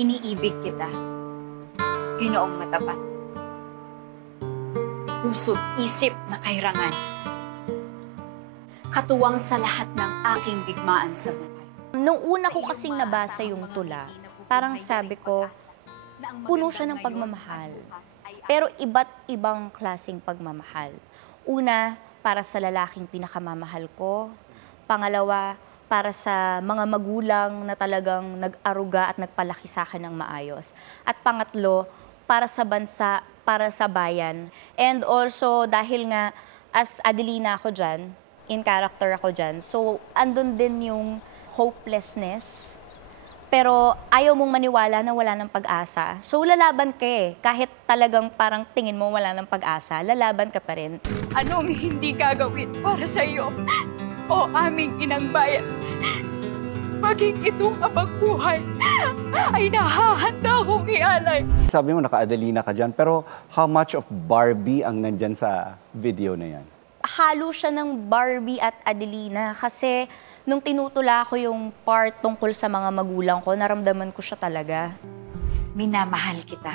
Iniibig kita, Ginoong matapat. Puso't isip na kairangan. Katuwang sa lahat ng aking digmaan sa buhay. Nung una ko kasing nabasa yung tula, parang sabi ko, puno siya ng pagmamahal. Pero iba't ibang klaseng pagmamahal. Una, para sa lalaking pinakamamahal ko. Pangalawa, para sa mga magulang na talagang nag-aruga at nagpalaki sa akin ng maayos. At pangatlo, para sa bansa, para sa bayan. And also, dahil nga, as Adelina ako dyan, in character ako dyan, so andun din yung hopelessness. Pero ayaw mong maniwala na wala ng pag-asa. So lalaban ka eh. Kahit talagang parang tingin mo wala ng pag-asa, lalaban ka pa rin. Anong hindi gagawin para sa iyo, o aming inang bayan? Maging itong abang buhay ay nahahanda kong ialay. Sabi mo naka-Adelina ka dyan, pero how much of Barbie ang nandyan sa video na yan? Halo siya ng Barbie at Adelina kasi nung tinutula ko yung part tungkol sa mga magulang ko, naramdaman ko siya talaga. Minamahal kita,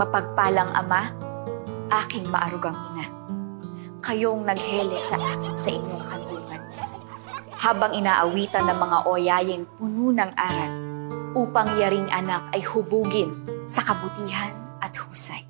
mapagpalang ama, aking maarugang ina. Kayong naghele sa akin sa inyong kanlungan. Habang inaawitan ng mga oyayeng puno ng aral, upang yaring anak ay hubugin sa kabutihan at husay.